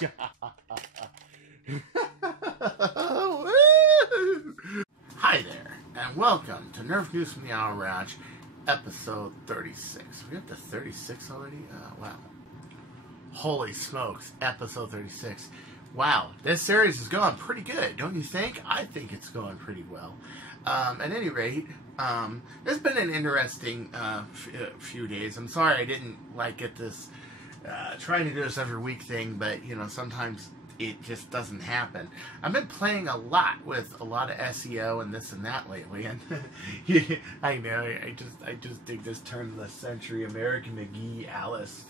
Hi there, and welcome to Nerf News from the Owl Ranch, episode 36. We up to 36 already? Wow. Holy smokes, episode 36. Wow, this series is going pretty good, don't you think? I think it's going pretty well. At any rate, it's been an interesting few days. I'm sorry I didn't get this trying to do this every week thing, but you know, sometimes it just doesn't happen. I've been playing a lot with a lot of SEO and this and that lately, and I know I just dig this turn of the century American McGee Alice,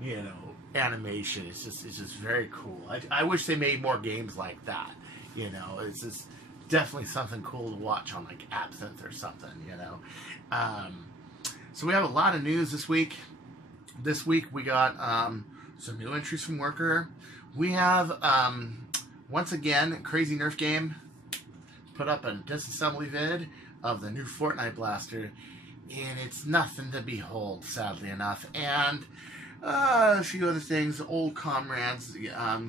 you know, animation. It's just very cool. I wish they made more games like that. You know, it's just definitely something cool to watch on like Absinthe or something. You know, so we have a lot of news this week. This week we got some new entries from Worker. We have once again Crazy Nerf Game put up a disassembly vid of the new Fortnite blaster, and it's nothing to behold, sadly enough. And a few other things. Old comrades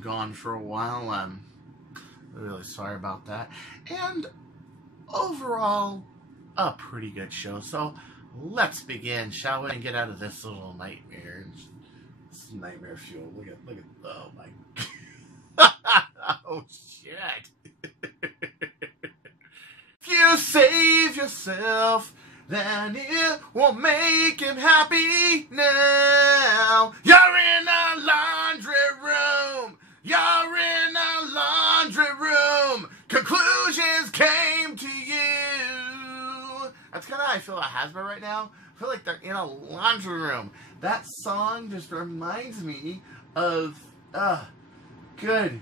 gone for a while. I'm really sorry about that. And overall, a pretty good show. So let's begin, shall we, and get out of this little nightmare. It's nightmare fuel. Look at. Oh my. Oh shit. If you save yourself, then it will make him happy now. You're in a laundry room. You're in a laundry room. Conclusions came to you. That's kind of how I feel about Hasbro right now. I feel like they're in a laundry room. That song just reminds me of, good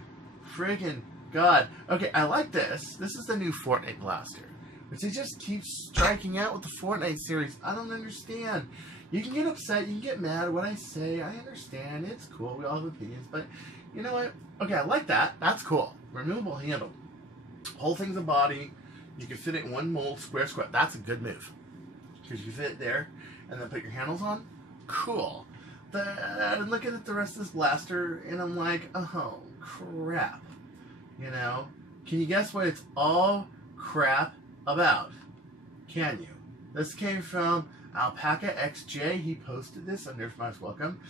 friggin' God. Okay, I like this. This is the new Fortnite blaster. But they just keep striking out with the Fortnite series. I don't understand. You can get upset, you can get mad at what I say. I understand. It's cool. We all have opinions. But you know what? Okay, I like that. That's cool. Removable handle. Whole thing's a body. You can fit it in one mold, square. That's a good move. Because you fit it there and then put your handles on. Cool. I'm looking at the rest of this blaster and I'm like, oh, crap. You know? Can you guess what it's all crap about? Can you? This came from Alpaca XJ. He posted this on Nerf Products Welcome.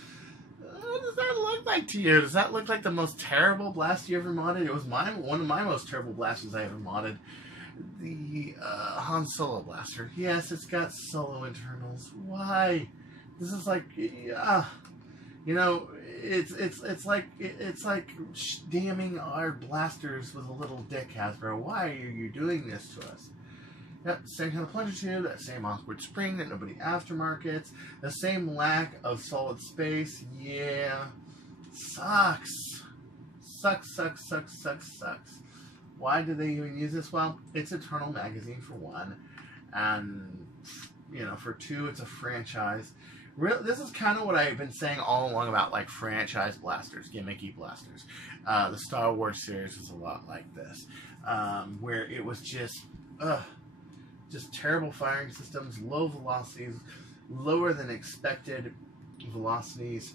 What does that look like to you? Does that look like the most terrible blast you ever modded? It was one of my most terrible blasters I ever modded. The Han Solo blaster. Yes, it's got solo internals. Why? This is like, you know, it's like damning our blasters with a little dick, Hasbro. Why are you doing this to us? Yep, same kind of plunger tube, that same awkward spring that nobody aftermarkets, the same lack of solid space. Yeah, sucks. Sucks. Why do they even use this? Well, it's Eternal Magazine for one, and you know, for two, it's a franchise. This is kind of what I've been saying all along about like franchise blasters, gimmicky blasters. The Star Wars series was a lot like this, where it was just terrible firing systems, low velocities, lower than expected velocities.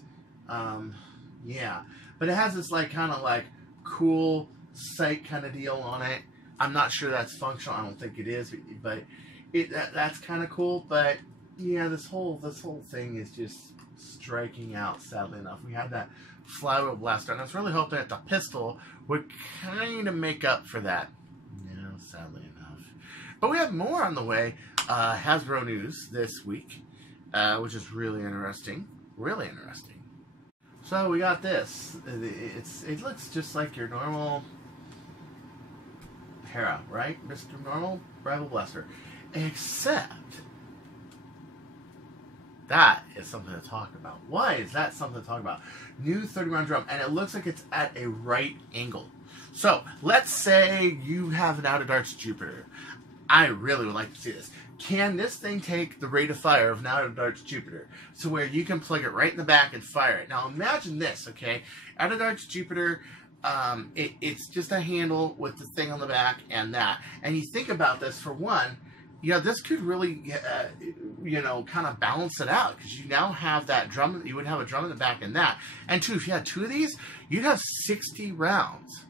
Yeah, but it has this like kind of like cool sight kind of deal on it. I'm not sure that's functional. I don't think it is, but that's kind of cool. But yeah, this whole thing is just striking out, sadly enough. We had that flywheel blaster, and I was really hoping that the pistol would kind of make up for that. You know, sadly enough. But we have more on the way. Hasbro news this week, which is really interesting. Really interesting. So we got this. It looks just like your normal Hera, right? Mr. Normal Rival Blaster. Except that is something to talk about. Why is that something to talk about? New 30-round drum, and it looks like it's at a right angle. So, let's say you have an Out of Darts Jupiter. I really would like to see this. Can this thing take the rate of fire of an Out of Darts Jupiter? So where you can plug it right in the back and fire it. Now imagine this, okay? Out of Darts Jupiter, it's just a handle with the thing on the back and that. And you think about this, for one, yeah, this could really, you know, kind of balance it out, because you now have that drum. You would have a drum in the back and that. And two, if you had two of these, you'd have 60 rounds.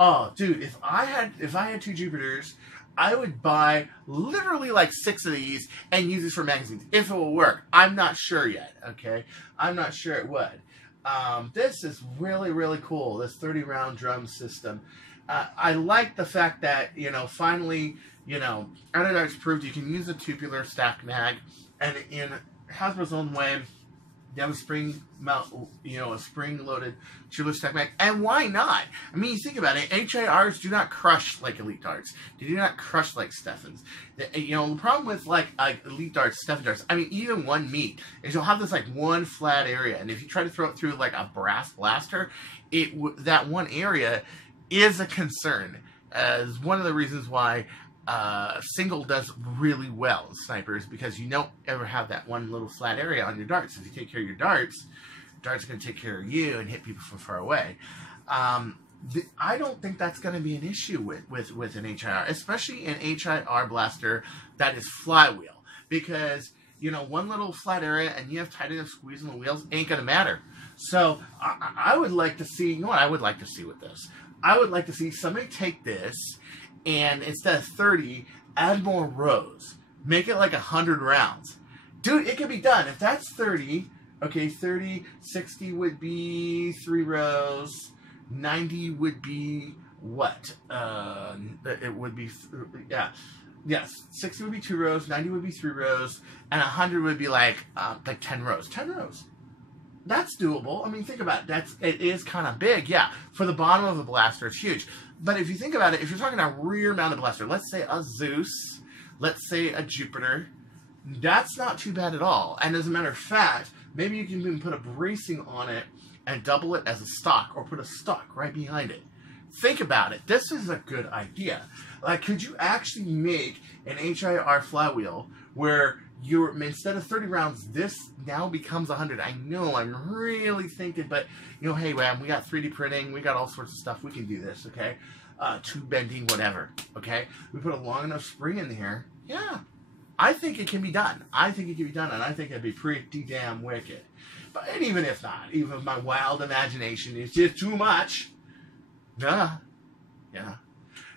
Oh, dude, if I had two Jupiters, I would buy literally like 6 of these and use this for magazines. If it will work. I'm not sure yet, okay? I'm not sure it would. This is really, really cool, this 30-round drum system. I like the fact that, you know, finally, you know, Arts proved you can use a tubular stack mag, and in Hasbro's own way, you have a spring mount, you know, a spring-loaded tubular stack mag, and why not? I mean, you think about it, HIRs do not crush like Elite Darts. They do not crush like Steffens. You know, the problem with like Elite Darts, Steffen Darts, I mean, even one meat, is you'll have this like one flat area, and if you try to throw it through like a brass blaster, that one area is a concern, as one of the reasons why single does really well in snipers, because you don't ever have that one little flat area on your darts. If you take care of your darts, darts are going to take care of you and hit people from far away. I don't think that's going to be an issue with an HIR, especially an HIR blaster that is flywheel, because, you know, one little flat area and you have tight enough squeeze on the wheels ain't going to matter. So I would like to see, you know what I would like to see with this? I would like to see somebody take this and instead of 30, add more rows. Make it like 100 rounds. Dude, it can be done. If that's 30, okay, 30, 60 would be 3 rows. 90 would be what? It would be, yeah. Yes, 60 would be 2 rows, 90 would be 3 rows, and 100 would be like 10 rows. 10 rows. That's doable. I mean, think about it. It is kind of big, yeah. For the bottom of a blaster, it's huge. But if you think about it, if you're talking a rear-mounted blaster, let's say a Zeus, let's say a Jupiter, that's not too bad at all. And as a matter of fact, maybe you can even put a bracing on it and double it as a stock, or put a stock right behind it. Think about it. This is a good idea. Like, could you actually make an HIR flywheel where instead of 30 rounds, this now becomes 100. I know, I'm really thinking, but, you know, hey, man, we got 3D printing, we got all sorts of stuff, we can do this, okay? Tube bending, whatever, okay? We put a long enough spring in here, yeah. I think it can be done. I think it can be done, and I think it'd be pretty damn wicked. And even if not, even if my wild imagination is just too much, yeah.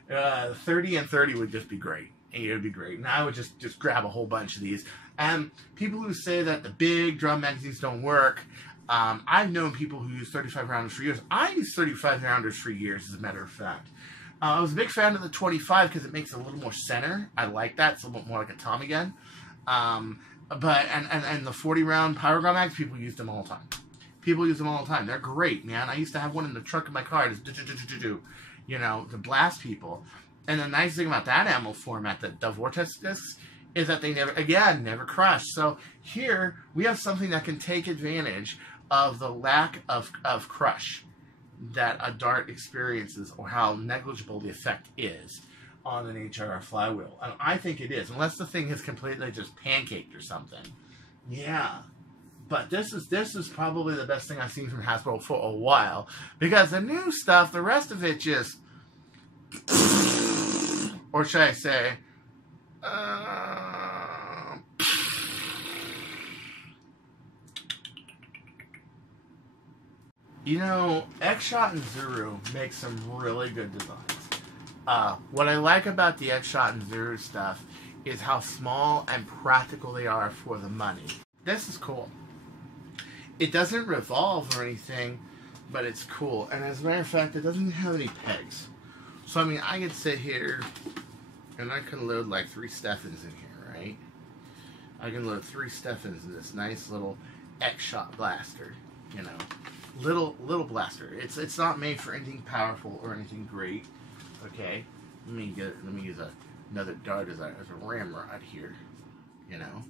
30 and 30 would just be great. It would be great. And I would just grab a whole bunch of these. And people who say that the big drum magazines don't work, I've known people who use 35 rounders for years. I use 35 rounders for years, as a matter of fact. I was a big fan of the 25 because it makes it a little more center. I like that. It's a little bit more like a Tommy gun. But the 40 round Power Gun mags, people use them all the time. People use them all the time. They're great, man. I used to have one in the trunk of my car, you know, to blast people. And the nice thing about that ammo format, the Vortex discs, is that they never crush. So here we have something that can take advantage of the lack of crush that a dart experiences, or how negligible the effect is on an HIR flywheel. And I think it is, unless the thing is completely just pancaked or something. Yeah. But this is probably the best thing I've seen from Hasbro for a while, because the new stuff, the rest of it just, or should I say, you know, X-Shot and Zuru make some really good designs. What I like about the X-Shot and Zuru stuff is how small and practical they are for the money. This is cool. It doesn't revolve or anything, but it's cool. And as a matter of fact, it doesn't have any pegs. So, I mean, I could sit here and I can load like 3 Steffens in here, right? I can load 3 Steffens in this nice little X-Shot blaster, you know. Little blaster. It's not made for anything powerful or anything great. Okay? Let me use another dart as a ramrod here, you know.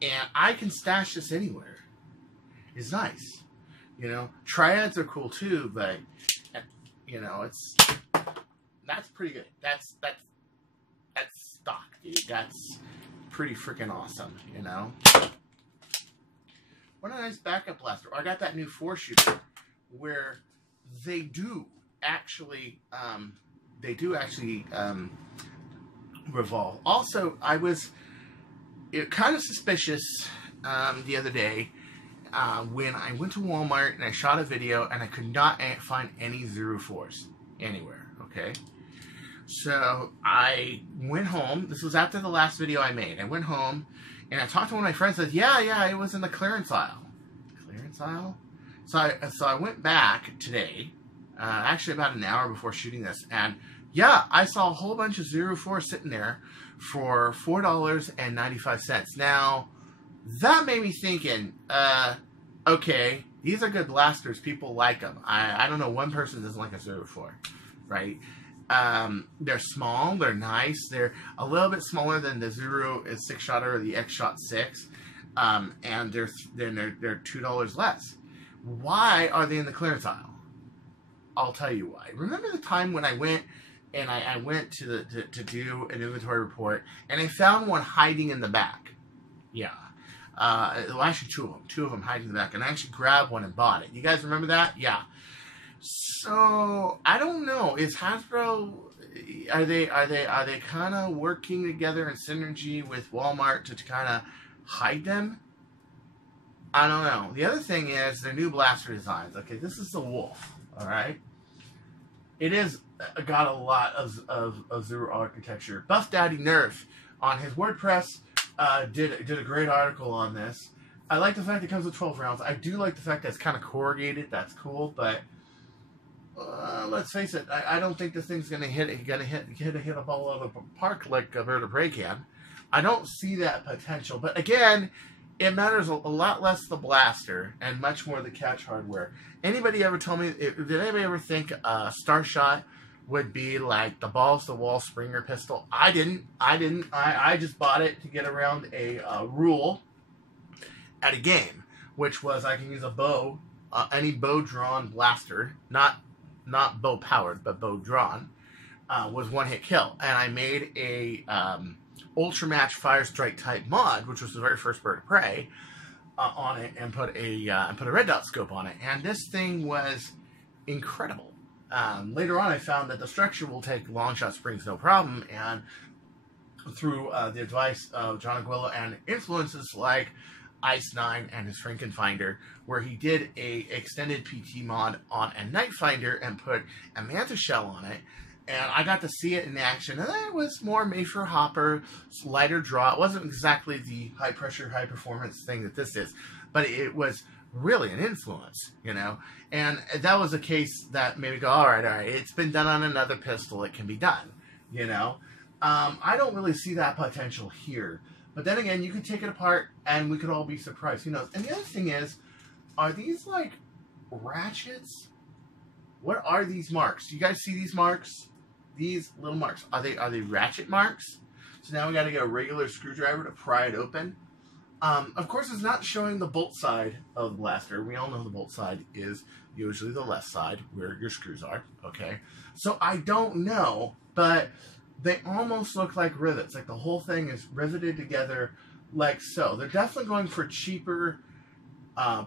And I can stash this anywhere. It's nice. You know, triads are cool too, but you know, that's pretty good. That's stock, dude. That's pretty freaking awesome, you know. What a nice backup blaster. I got that new 4-shooter where they do actually revolve. Also, I was kind of suspicious the other day when I went to Walmart and I shot a video and I could not find any 04s anywhere. Okay, so I went home. This was after the last video I made. I went home and I talked to one of my friends. Said, yeah, it was in the clearance aisle. Clearance aisle. So I went back today, actually about an hour before shooting this, and yeah, I saw a whole bunch of 04s sitting there for $4.95. Now, that made me thinking, okay, these are good blasters. People like them. I don't know, one person doesn't like a 04, right? They're small, they're nice, they're a little bit smaller than the 6-shotter or the X-Shot 6, and they're $2 less. Why are they in the clearance aisle? I'll tell you why. Remember the time when I went and I went to do an inventory report and I found one hiding in the back? Yeah. Well, actually two of them hiding in the back, and I actually grabbed one and bought it. You guys remember that? Yeah. So I don't know. Is Hasbro, are they kind of working together in synergy with Walmart to kind of hide them? I don't know. The other thing is their new blaster designs. Okay, this is the Wolf. All right, it is got a lot of Zero architecture. Buff Daddy Nerf on his WordPress did a great article on this. I like the fact it comes with 12 rounds. I do like the fact that it's kind of corrugated. That's cool, but let's face it. I don't think this thing's gonna hit a ball out of the park like a vertebrae can. I don't see that potential. But again, it matters a lot less the blaster and much more the catch hardware. Anybody ever tell me? Did anybody ever think Starshot would be like the balls to wall Springer pistol? I didn't. I just bought it to get around a rule at a game, which was I can use a bow, any bow drawn blaster, not bow powered, but bow drawn, was one hit kill. And I made a Ultra Match Fire Strike type mod, which was the very first bird of prey, on it, and put a red dot scope on it. And this thing was incredible. Later on, I found that the structure will take long shot springs no problem, and through the advice of John Aguillo and influences like Ice9 and his Frankenfinder, where he did a extended PT mod on a Night Finder and put a Manta shell on it, and I got to see it in action, and it was more made for hopper, lighter draw. It wasn't exactly the high pressure, high performance thing that this is, but it was really an influence, you know. And that was a case that made me go, all right, it's been done on another pistol, it can be done, you know. I don't really see that potential here. But then again, you could take it apart and we could all be surprised. Who knows? And the other thing is, are these like ratchets? What are these marks? Do you guys see these marks? These little marks. Are they ratchet marks? So now we got to get a regular screwdriver to pry it open. Of course, it's not showing the bolt side of the blaster. We all know the bolt side is usually the left side where your screws are. Okay. So I don't know, but they almost look like rivets. Like the whole thing is riveted together like so. They're definitely going for cheaper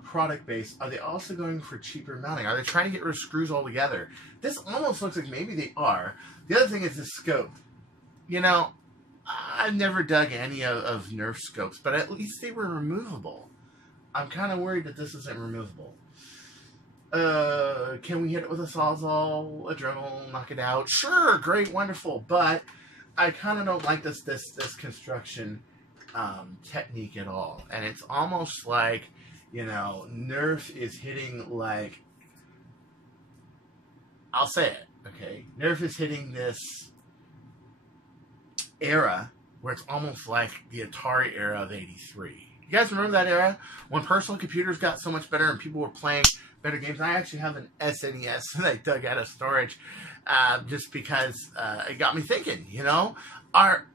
product base. Are they also going for cheaper mounting? Are they trying to get rid of screws altogether? This almost looks like maybe they are. The other thing is the scope. You know, I've never dug any of Nerf scopes, but at least they were removable. I'm kind of worried that this isn't removable. Can we hit it with a Sawzall, a Dremel, knock it out? Sure, great, wonderful, but I kind of don't like this construction technique at all. And it's almost like, you know, Nerf is hitting like, I'll say it, okay? Nerf is hitting this era where it's almost like the Atari era of '83. You guys remember that era when personal computers got so much better and people were playing better games? I actually have an SNES that I dug out of storage just because it got me thinking, you know, are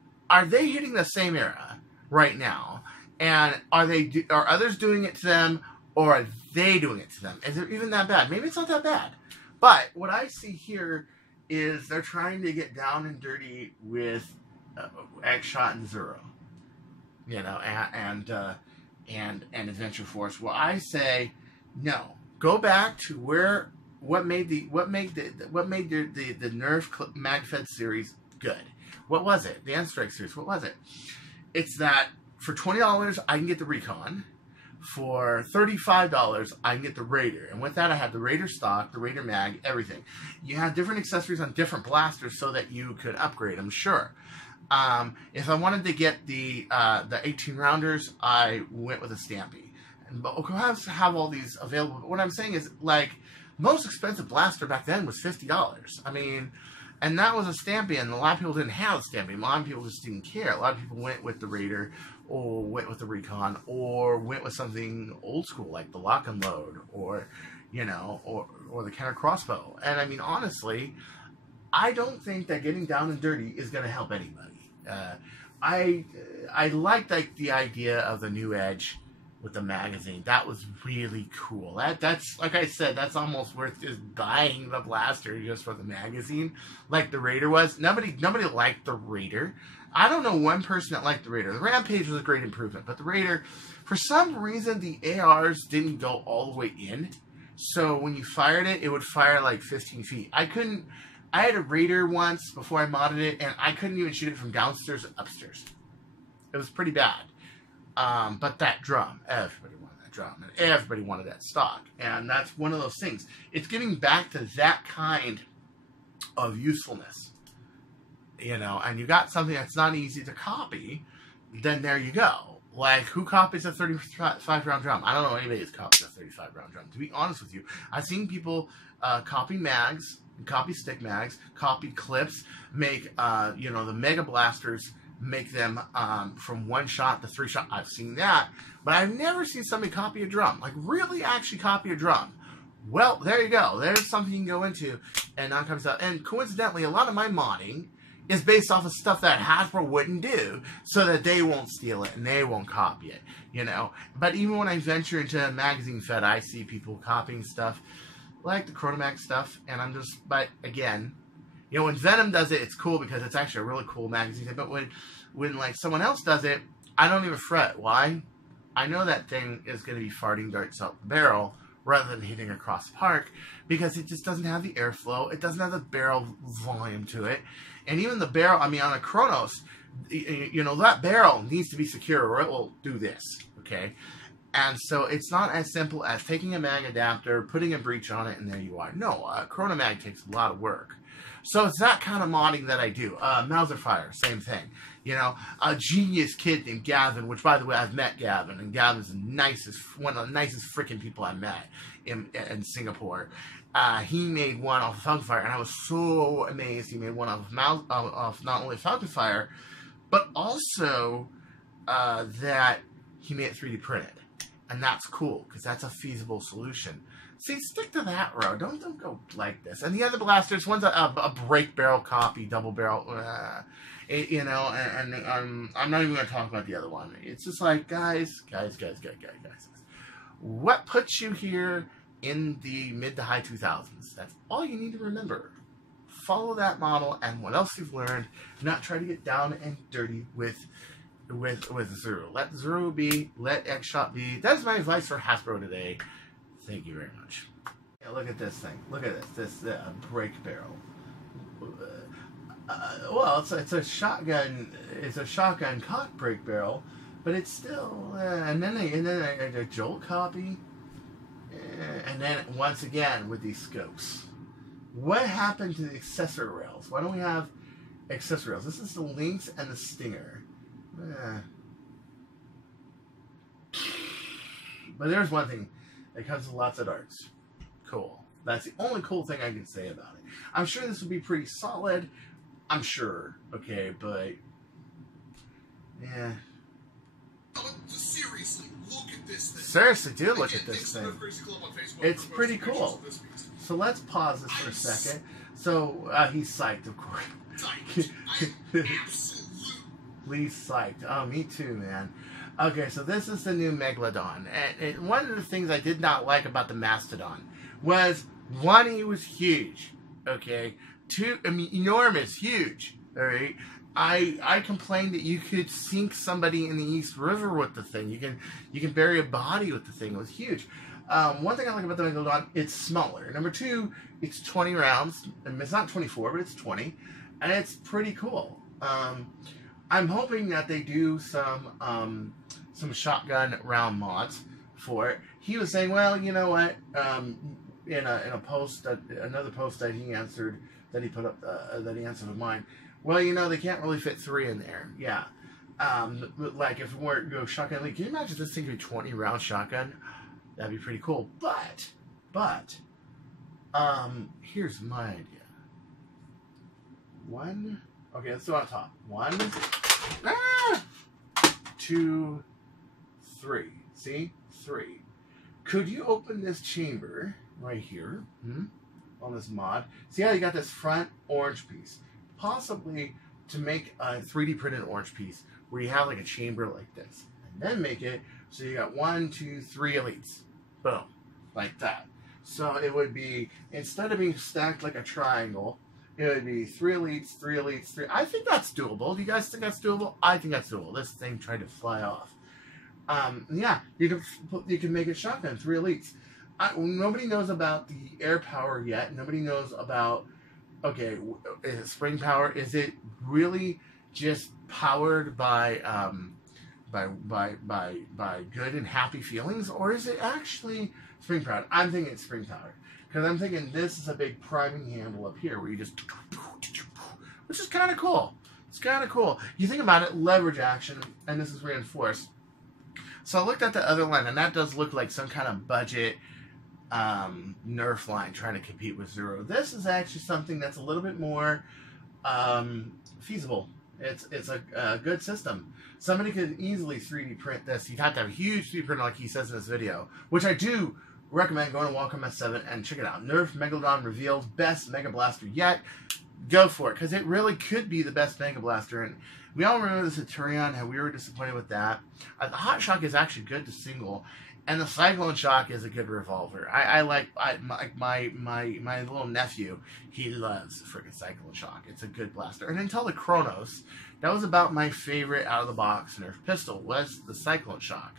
they hitting the same era right now? And are others doing it to them, or are they doing it to them? Is it even that bad? Maybe it's not that bad. But what I see here is they're trying to get down and dirty with X-Shot and Zero, you know, and Adventure Force. Well, I say no. Go back to what made the Nerf MagFed series good. What was it? The N-Strike series. What was it? It's that for $20, I can get the Recon. For $35, I can get the Raider. And with that, I have the Raider stock, the Raider mag, everything. You have different accessories on different blasters so that you could upgrade them, sure. If I wanted to get the 18-rounders, I went with a Stampy. And have all these available. But what I'm saying is, like, most expensive blaster back then was $50. I mean, and that was a Stampy, and a lot of people didn't have a Stampy. A lot of people just didn't care. A lot of people went with the Raider, or went with the Recon, or went with something old school like the Lock and Load, or, you know, or the counter crossbow. And I mean, honestly, I don't think that getting down and dirty is going to help anybody. I liked the idea of the new Edge with the magazine. That was really cool. That's like I said, that's almost worth just buying the blaster just for the magazine, like the Raider was. Nobody liked the Raider. I don't know one person that liked the Raider. The Rampage was a great improvement, but the Raider, for some reason, the ARs didn't go all the way in. So when you fired it, it would fire like 15 feet. I had a Raider once before I modded it, and I couldn't even shoot it from downstairs to upstairs. It was pretty bad. But that drum, everybody wanted that drum, and everybody wanted that stock. And that's one of those things. It's getting back to that kind of usefulness. You know, and you got something that's not easy to copy, then there you go. Like, who copies a 35-round drum? I don't know anybody who's copied a 35-round drum. To be honest with you, I've seen people copy mags, copy stick mags, copy clips, make, you know, the Mega Blasters, make them from 1 shot to 3 shot. I've seen that, but I've never seen somebody copy a drum. Like, really actually copy a drum. Well, there you go. There's something you can go into and not copy stuff. And coincidentally, a lot of my modding is based off of stuff that Hasbro wouldn't do, so that they won't steal it and they won't copy it, you know. But even when I venture into magazine fed, I see people copying stuff like the Chronomag stuff, and I'm just, but again, you know, when Venom does it, it's cool because it's actually a really cool magazine. But when like someone else does it, I don't even fret. Why? I know that thing is going to be farting darts out the barrel rather than hitting across the park, because it just doesn't have the airflow. It doesn't have the barrel volume to it. And even the barrel, I mean, on a Chronos, you know, that barrel needs to be secure or it will do this, okay? And so it's not as simple as taking a mag adapter, putting a breech on it, and there you are. No, Chronomag takes a lot of work. So it's that kind of modding that I do. Mauser Fire, same thing. You know, a genius kid named Gavin, which, by the way, I've met Gavin, and Gavin's the nicest, one of the nicest freaking people I met in Singapore. He made one off of Falcon Fire, and I was so amazed he made one off of not only Falcon Fire, but also that he made it 3D printed. And that's cool, because that's a feasible solution. See, stick to that road. Don't go like this. And the other blasters, one's a break barrel copy, double barrel, you know, and I'm not even going to talk about the other one. It's just like, guys. What puts you here in the mid to high 2000s? That's all you need to remember. Follow that model, and what else you've learned, not try to get down and dirty with Zero. Let Zero be, let X-Shot be. That's my advice for Hasbro today. Thank you very much. Yeah, look at this thing. Look at this break barrel. Well, it's a shotgun. It's a shotgun cock break barrel, but it's still. And then a Jolt copy, and then once again with these scopes. What happened to the accessory rails? Why don't we have accessory rails? This is the Lynx and the Stinger. But there's one thing. It comes with lots of darts. Cool. That's the only cool thing I can say about it. I'm sure this will be pretty solid. I'm sure. Okay, but yeah. Seriously, look at this thing. Seriously, do look at this thing. It's pretty cool. So let's pause this for a second. So he's psyched, of course. Absolutely psyched. Oh, me too, man. Okay, so this is the new Megalodon. And one of the things I did not like about the Mastodon was, one, he was huge. Okay? Two, I mean, enormous, huge. Alright? I complained that you could sink somebody in the East River with the thing. You can bury a body with the thing. It was huge. One thing I like about the Megalodon, it's smaller. Number two, it's 20 rounds. And it's not 24, but it's 20. And it's pretty cool. I'm hoping that they do some shotgun round mods for it. He was saying, well, you know what? In a post, another post that he answered, that he put up, that he answered with mine. Well, you know, they can't really fit 3 in there. Yeah. Like if we were to go shotgun, like, can you imagine this thing could be 20 round shotgun? That'd be pretty cool. But, here's my idea. 1, okay, let's do on top. 1, 2, 3. See? 3. Could you open this chamber right here on this mod? See how you got this front orange piece? Possibly to make a 3D printed orange piece where you have like a chamber like this. And then make it so you got 1, 2, 3 elites. Boom. Like that. So it would be, instead of being stacked like a triangle, it would be 3 elites, 3 elites, 3. I think that's doable. Do you guys think that's doable? I think that's doable. This thing tried to fly off. Yeah, you can make it shotgun, 3 elites. Nobody knows about the air power yet. Nobody knows about, okay, is it spring power? Is it really just powered by good and happy feelings, or is it actually spring powered? I'm thinking it's spring powered, because I'm thinking this is a big priming handle up here where you just, which is kind of cool. It's kind of cool. You think about it, leverage action, and this is reinforced. So I looked at the other line, and that does look like some kind of budget Nerf line trying to compete with Zero. This is actually something that's a little bit more feasible. It's a good system. Somebody could easily 3D print this. You'd have to have a huge 3D printer like he says in this video, which I do recommend going to Wacom S7 and check it out. Nerf Megalodon revealed best Mega Blaster yet. Go for it, because it really could be the best Mega Blaster. And we all remember the Centurion, how we were disappointed with that. The Hot Shock is actually good to single, and the Cyclone Shock is a good revolver. I like my little nephew. He loves freaking Cyclone Shock. It's a good blaster. And until the Chronos, that was about my favorite out of the box Nerf pistol was the Cyclone Shock.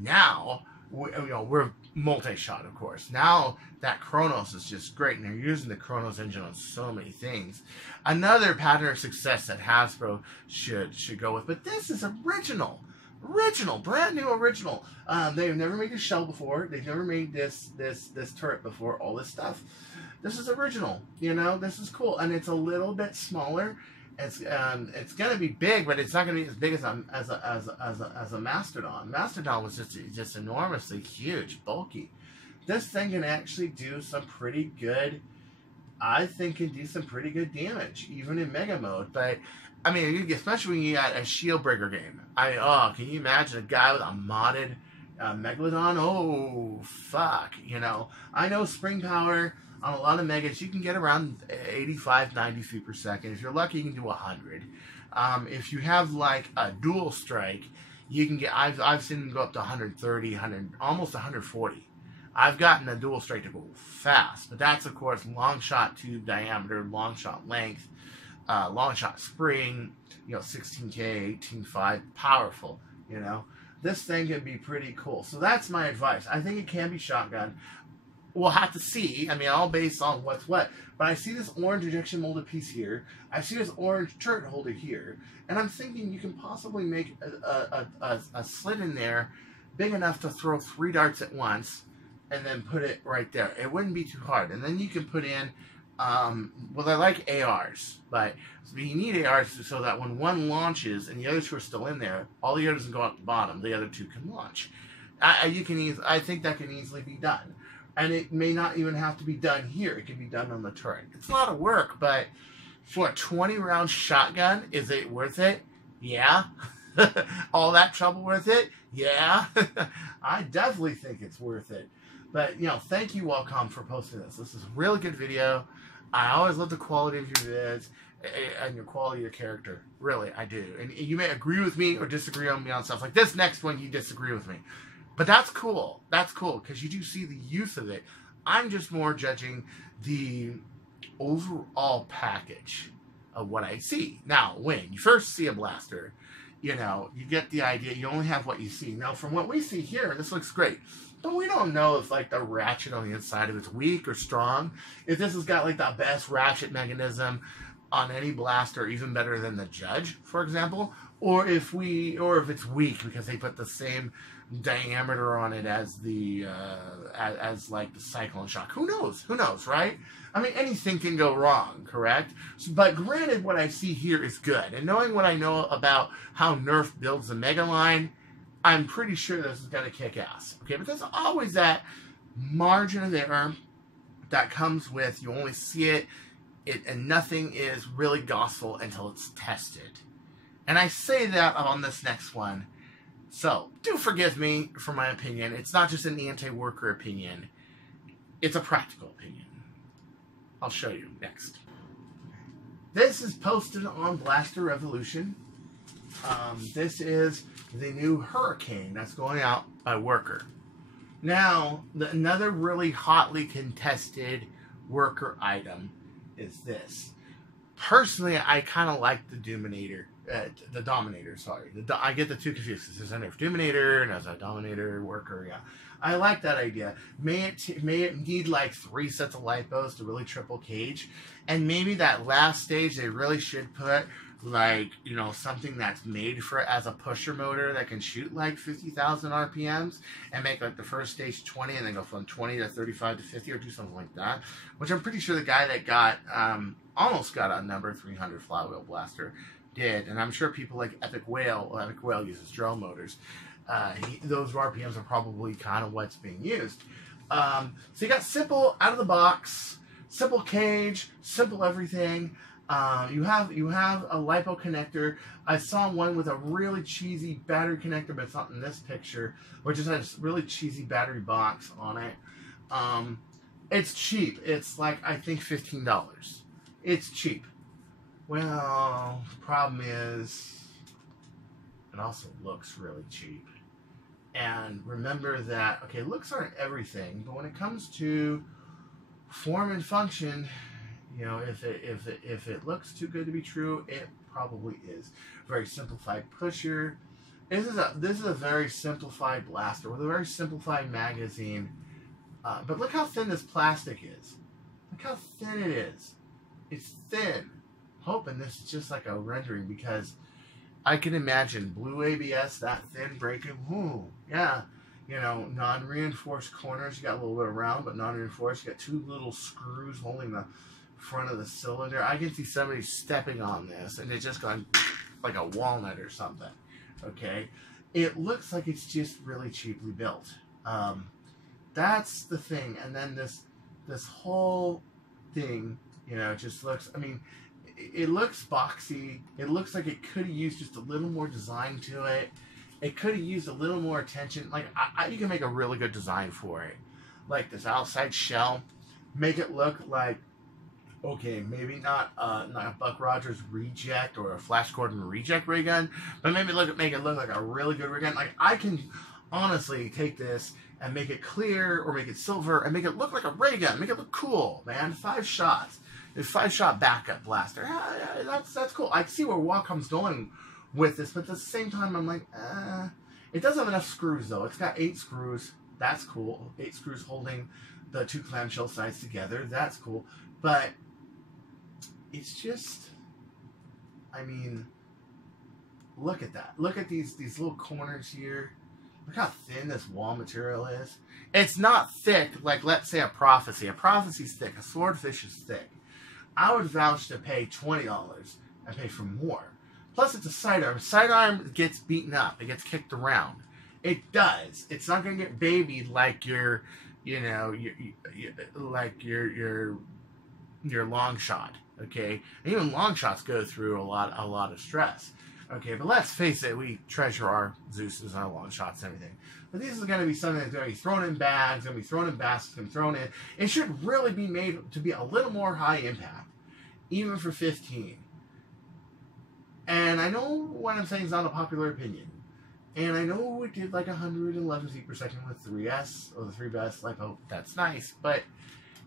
Now, we're multi-shot, of course. Now that Chronos is just great, and they're using the Chronos engine on so many things. Another pattern of success that Hasbro should go with. But this is original, brand new original. They've never made a shell before. They've never made this turret before. All this stuff. This is original. You know, this is cool, and it's a little bit smaller. It's gonna be big, but it's not gonna be as big as a Mastodon. Mastodon was just enormously huge, bulky. This thing can actually do some pretty good. I think can do some pretty good damage, even in Mega Mode. But I mean, especially when you got a Shield Breaker game. Can you imagine a guy with a modded Megalodon? Oh fuck, you know. I know spring power. On a lot of Megas, you can get around 85, 90 feet per second. If you're lucky, you can do 100. If you have like a dual strike, you can get. I've seen them go up to 130, 100, almost 140. I've gotten a dual strike to go fast, but that's of course long shot tube diameter, long shot length, long shot spring. 16K, 18.5, powerful. This thing can be pretty cool. So that's my advice. I think it can be shotgun. We'll have to see. All based on what's what. But I see this orange injection molded piece here. I see this orange turret holder here. And I'm thinking you can possibly make a slit in there big enough to throw 3 darts at once and then put it right there. It wouldn't be too hard. And then you can put in, well, I like ARs. But you need ARs so that when one launches and the other 2 are still in there, all the others can go out the bottom. The other 2 can launch. I think that can easily be done. And it may not even have to be done here. It can be done on the turret. It's a lot of work, but for a 20-round shotgun, is it worth it? Yeah. All that trouble worth it? Yeah. I definitely think it's worth it. But, thank you, Wacom, for posting this. This is a really good video. I always love the quality of your vids and your quality of your character. Really, I do. And you may agree with me or disagree with me on stuff. Like this next one, you disagree with me. But that's cool. That's cool because you do see the use of it. I'm just more judging the overall package of what I see. Now, when you first see a blaster, you get the idea. You only have what you see. Now, from what we see here, this looks great. But we don't know if, the ratchet on the inside of it's weak or strong. If this has got, the best ratchet mechanism on any blaster even better than the Judge, for example, or if it's weak because they put the same diameter on it as the as like the Cyclone Shock. Who knows? Who knows, right? I mean, anything can go wrong, correct? But granted, what I see here is good. And knowing what I know about how Nerf builds the Mega line, I'm pretty sure this is going to kick ass. Okay, but there's always that margin of error that comes with you only see it, and nothing is really gospel until it's tested. And I say that on this next one. So, do forgive me for my opinion. It's not just an anti-worker opinion. It's a practical opinion. I'll show you next. This is posted on Blaster Revolution. This is the new Hurricane that's going out by Worker. Now, another really hotly contested Worker item is this. Personally, I kind of like the Dominator. The Dominator, sorry. I get the two confused. There's a Nerf Dominator and there's a Dominator Worker, yeah. I like that idea. May it need like 3 sets of lipos to really triple cage. And maybe that last stage they really should put like, you know, something that's made for it as a pusher motor that can shoot like 50,000 RPMs and make like the first stage 20 and then go from 20 to 35 to 50 or do something like that. Which I'm pretty sure the guy that got, almost got a number 300 flywheel blaster did. And I'm sure people like Epic Whale uses drill motors. Those RPMs are probably kind of what's being used. So you got simple out of the box, simple cage, simple everything. You have a lipo connector. I saw one with a really cheesy battery connector, but it's not in this picture, which just has a really cheesy battery box on it. It's cheap. It's like, I think $15. It's cheap. Well, the problem is it also looks really cheap. And remember that, okay, looks aren't everything, but when it comes to form and function, you know, if it looks too good to be true, it probably is. Very simplified pusher. This is a very simplified blaster with a very simplified magazine. But look how thin this plastic is. Look how thin it is. It's thin. Hoping this is just like a rendering because I can imagine blue ABS that thin breaking. Ooh, yeah. You know, non-reinforced corners. You got a little bit of round, but non-reinforced. You got 2 little screws holding the front of the cylinder. I can see somebody stepping on this and it's just gone like a walnut or something. Okay, it looks like it's just really cheaply built. That's the thing. And then this whole thing, you know, it just looks, I mean, it looks boxy. It looks like it could have used just a little more design to it. It could have used a little more attention. Like, you can make a really good design for it. Like this outside shell. Make it look like, okay, maybe not a Buck Rogers reject or a Flash Gordon reject ray gun, but maybe make it look like a really good ray gun. Like, I can honestly take this and make it clear or make it silver and make it look like a ray gun. Make it look cool, man. 5 shots. A 5-shot backup blaster. Yeah, that's cool. I see where Wacom's going with this, but at the same time, I'm like, it doesn't have enough screws, though. It's got 8 screws. That's cool. 8 screws holding the 2 clamshell sides together. That's cool. But it's just, I mean, look at that. Look at these little corners here. Look how thin this wall material is. It's not thick like, let's say, a Prophecy. A Prophecy's thick. A Swordfish is thick. I would vouch to pay $20 and pay for more. Plus, it's a sidearm. Sidearm gets beaten up. It gets kicked around. It does. It's not going to get babied like your, you know, like your long shot. Okay, and even long shots go through a lot of stress. Okay, but let's face it, we treasure our Zeus's and our long shots and everything. But this is going to be something that's going to be thrown in bags, going to be thrown in baskets, going to be thrown in. It should really be made to be a little more high impact, even for 15. And I know what I'm saying is not a popular opinion. And I know it did like 111 feet per second with 3S, or the 3BS LiPo. That's nice, but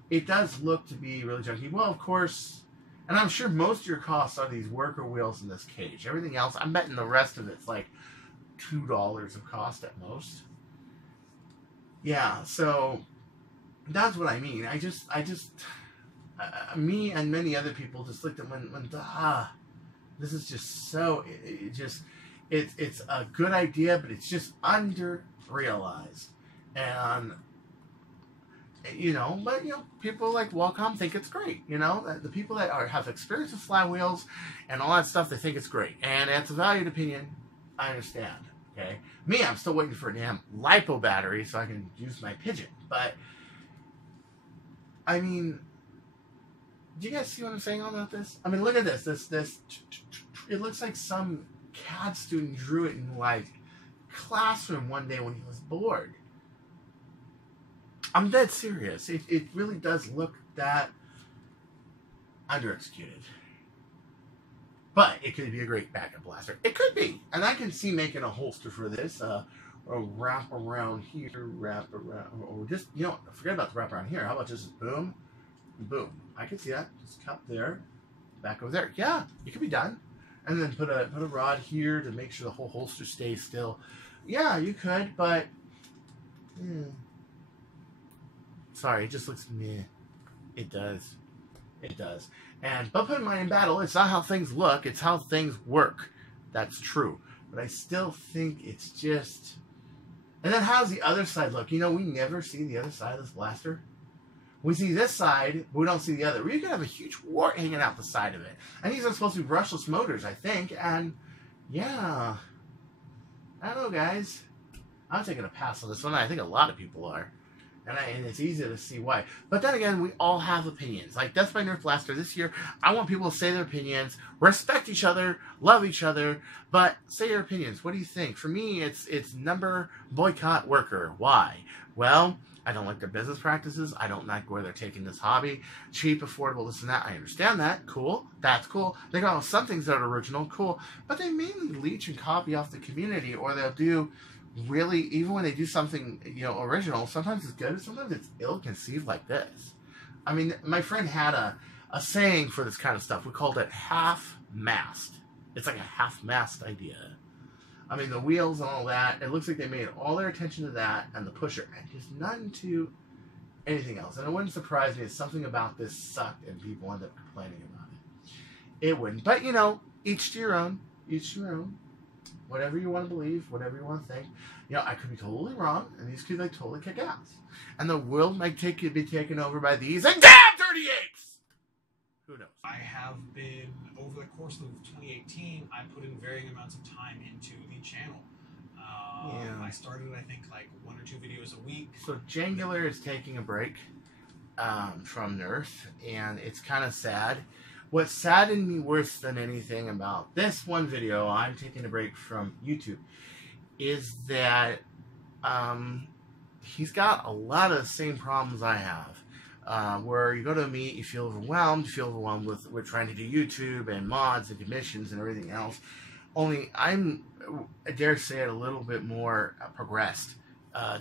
it does look to be really junky. Well, of course, and I'm sure most of your costs are these worker wheels in this cage. Everything else, I'm betting the rest of it's like $2 of cost at most. Yeah, so that's what I mean. I me and many other people just looked at this is just so, it's a good idea, but it's just under-realized. And, but, people like Wacom think it's great, the people that have experience with flywheels and all that stuff, they think it's great. And it's a valued opinion, I understand, okay? Me, I'm still waiting for a damn LiPo battery so I can use my Pigeon. But, I mean, do you guys see what I'm saying about this? I mean, look at this. It looks like some CAD student drew it in, like, classroom one day when he was bored. I'm dead serious. It really does look that under-executed. But it could be a great backup blaster. It could be. And I can see making a holster for this. A wrap around here, wrap around, or just, forget about the wrap around here. How about just boom, boom. I can see that. Just cut there, back over there. Yeah, it could be done. And then put a rod here to make sure the whole holster stays still. Yeah, you could, but sorry, it just looks meh. It does. It does. But put in mind, in battle, it's not how things look, it's how things work. That's true. But I still think it's just... And then how does the other side look? We never see the other side of this blaster. We see this side, but we don't see the other. You can have a huge wart hanging out the side of it. And these are supposed to be brushless motors, I think. And, yeah. I don't know, guys. I'm taking a pass on this one. I think a lot of people are. And it's easy to see why. But then again, we all have opinions. Like Death by Nerf Blaster this year, I want people to say their opinions, respect each other, love each other, but say your opinions. What do you think? For me, it's number boycott worker. Why? Well, I don't like their business practices. I don't like where they're taking this hobby. Cheap, affordable, this and that. I understand that. Cool. That's cool. They got some things that are original. Cool. But they mainly leech and copy off the community, or they'll do... Really, even when they do something, original, sometimes it's good, sometimes it's ill-conceived like this. I mean, my friend had a saying for this kind of stuff. We called it half-mast. It's like a half-mast idea. I mean, the wheels and all that, it looks like they made all their attention to that and the pusher, and just none to anything else. And it wouldn't surprise me if something about this sucked and people end up complaining about it. It wouldn't. But, each to your own. Each to your own. Whatever you want to believe, whatever you want to think. I could be totally wrong, and these could totally kick ass. And the world might be taken over by these and damn dirty apes! Who knows? I have been, over the course of 2018, I put in varying amounts of time into the channel. I started, I think, like 1 or 2 videos a week. So Jangular is taking a break from Nerf, and it's kind of sad. What saddened me worse than anything about this one video, I'm taking a break from YouTube, is that he's got a lot of the same problems I have. Where you go to a meet, you feel overwhelmed with trying to do YouTube and mods and commissions and everything else. Only I dare say it, a little bit more progressed.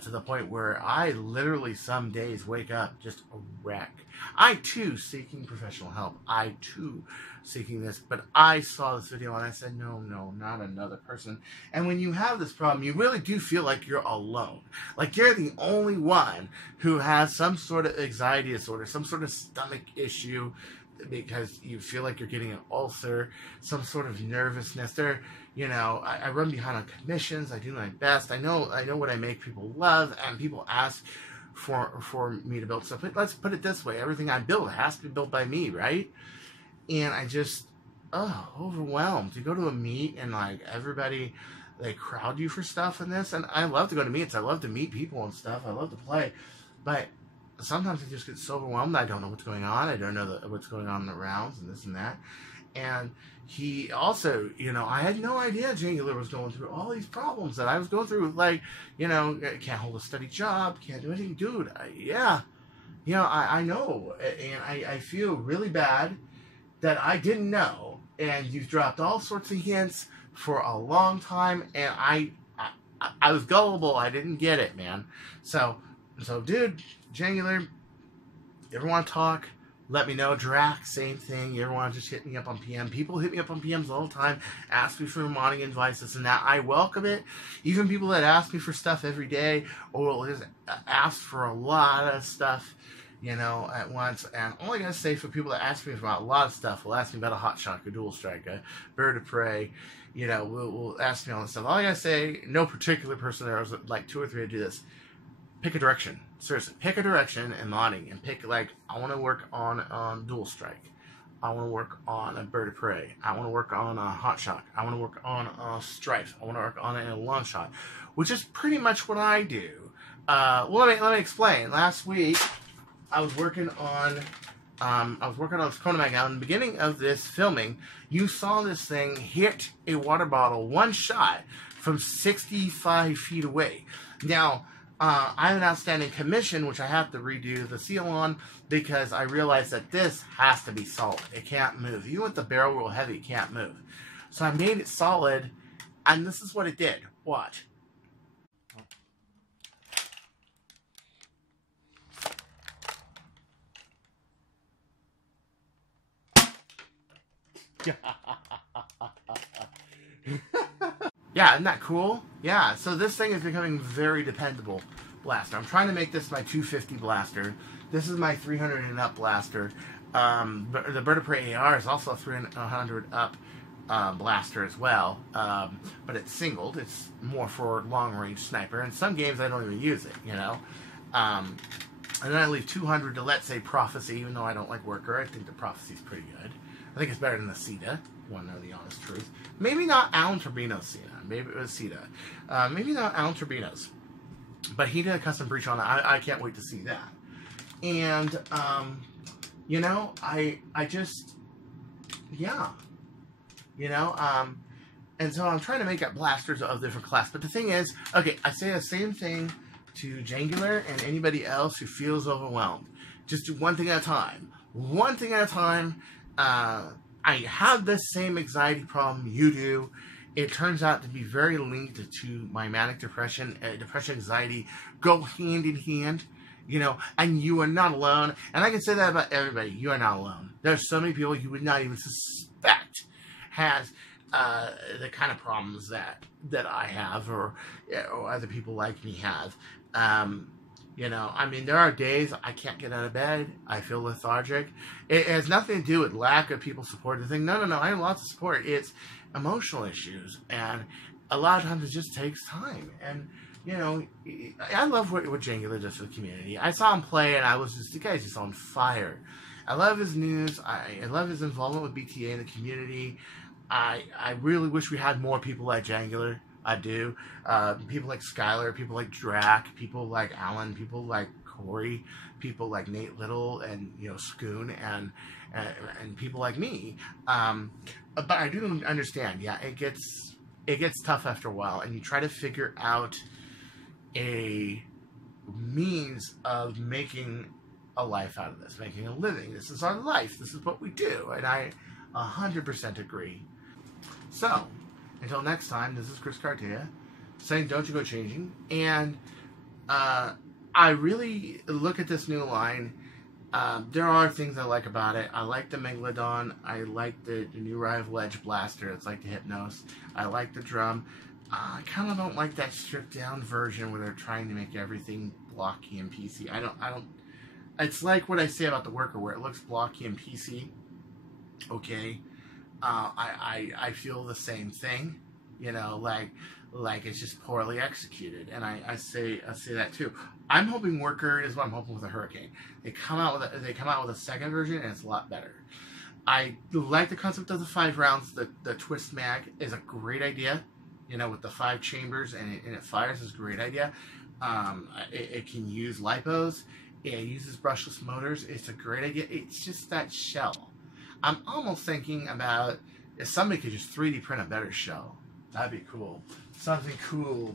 To the point where I literally some days wake up just a wreck. I too seeking professional help. I too seeking this. But I saw this video and I said, no, not another person. And when you have this problem, you really do feel like you're alone. Like you're the only one who has some sort of anxiety disorder, some sort of stomach issue, because you feel like you're getting an ulcer, some sort of nervousness. I run behind on commissions. I do my best. I know what I make people love, and people ask for me to build stuff. But let's put it this way: everything I build has to be built by me, right? And I just, overwhelmed. You go to a meet and like everybody, they crowd you for stuff and this. And I love to go to meets. I love to meet people and stuff. I love to play, but sometimes I just get so overwhelmed. I don't know what's going on. I don't know what's going on in the rounds and this and that. And he also, I had no idea Jangular was going through all these problems that I was going through. Like, can't hold a steady job, can't do anything. Dude, I know. And I feel really bad that I didn't know. And you've dropped all sorts of hints for a long time. And I was gullible. I didn't get it, man. So dude, Jangular, you ever want to talk? Let me know. Drax, same thing. You ever want to just hit me up on PM? People hit me up on PMs all the time, ask me for modding advice, this and that. I welcome it. Even people that ask me for stuff every day, or will just ask for a lot of stuff, you know, at once. And all I gotta say for people that ask me about a lot of stuff, will ask me about a hot shot, a dual strike, a bird of prey, you know, will ask me all this stuff. All I gotta say, no particular person, there was like 2 or 3 to do this. Pick a direction. Seriously, pick a direction in modding, and pick, like, I want to work on dual strike. I want to work on a bird of prey. I want to work on a hot shot. I want to work on a strife. I want to work on a long shot, which is pretty much what I do. Well, let me explain. Last week, I was working on this Kona Mega. In the beginning of this filming, you saw this thing hit a water bottle one shot from 65 feet away. Now, I have an outstanding commission, which I have to redo the seal on, because I realized that this has to be solid. It can't move. Even with the barrel real heavy, it can't move. So I made it solid, and this is what it did. Watch. Yeah, isn't that cool? Yeah, so this thing is becoming very dependable blaster. I'm trying to make this my 250 blaster. This is my 300 and up blaster. The Bird of Prey AR is also a 300 up blaster as well, but it's singled. It's more for long range sniper. In some games I don't even use it, you know. And then I leave 200 to, let's say, Prophecy, even though I don't like Worker. I think the Prophecy's pretty good. I think it's better than the Sita, if you want to know the honest truth. Maybe not Alan Turbino's Sita. Maybe it was Sita. Maybe not Alan Turbino's. But he did a custom breach on it. I can't wait to see that. And, you know, I just, yeah. You know, and so I'm trying to make up blasters of different class. But the thing is, okay, I say the same thing to Jangular and anybody else who feels overwhelmed. Just do one thing at a time. One thing at a time. I have the same anxiety problem you do. It turns out to be very linked to my manic depression. Depression, anxiety go hand in hand, you know, and you are not alone. And I can say that about everybody. You are not alone. There's so many people you would not even suspect has the kind of problems that I have, or other people like me have. You know, I mean, there are days I can't get out of bed. I feel lethargic. It has nothing to do with lack of people support. The thing, no, I have lots of support. It's emotional issues, and a lot of times it just takes time. And you know, I love what Jangular does for the community. I saw him play, and I was just, the guy's just on fire. I love his news. I love his involvement with BTA in the community. I really wish we had more people like Jangular. I do. People like Skylar, people like Drac, people like Alan, people like Corey, people like Nate Little, and you know, Scoon, and people like me. But I do understand. Yeah, it gets tough after a while, and you try to figure out a means of making a life out of this, making a living. This is our life. This is what we do, and I 100% agree. So, until next time, this is Chris Cartaya saying don't you go changing. And I really look at this new line. There are things I like about it. I like the Megalodon. I like the new Rival Edge Blaster. It's like the Hypnos. I like the drum. I kind of don't like that stripped down version where they're trying to make everything blocky and PC. I don't. It's like what I say about the Worker, where it looks blocky and PC. Okay. I feel the same thing, you know, like it's just poorly executed, and I say that too. I'm hoping Worker is what I'm hoping with a Hurricane. They come out with a second version, and it's a lot better. I like the concept of the 5 rounds. The twist mag is a great idea, you know, with the 5 chambers and it fires is a great idea. It can use lipos. It uses brushless motors. It's a great idea. It's just that shell. I'm almost thinking about if somebody could just 3D print a better shell. That'd be cool. Something cool.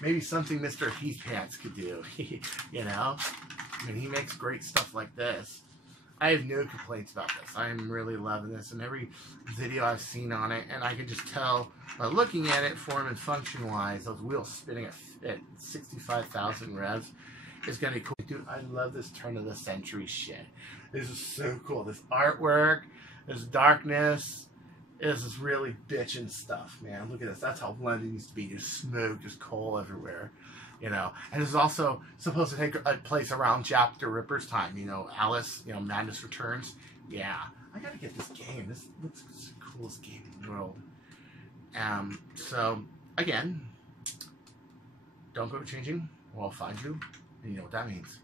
Maybe something Mr. Heath Pants could do. You know? I mean, he makes great stuff like this. I have no complaints about this. I'm really loving this, and every video I've seen on it, and I can just tell by looking at it, form and function-wise, those wheels spinning at 65,000 revs is going to be cool. Dude, I love this turn-of-the-century shit. This is so cool. This artwork, this darkness, this is really bitchin' stuff, man. Look at this. That's how London used to be. Just smoke, just coal everywhere. You know, and it's also supposed to take place around Jack the Ripper's time. You know, Alice, you know, Madness Returns. Yeah, I gotta get this game. This looks like the coolest game in the world. So, again, don't go changing, or I'll find you. And you know what that means.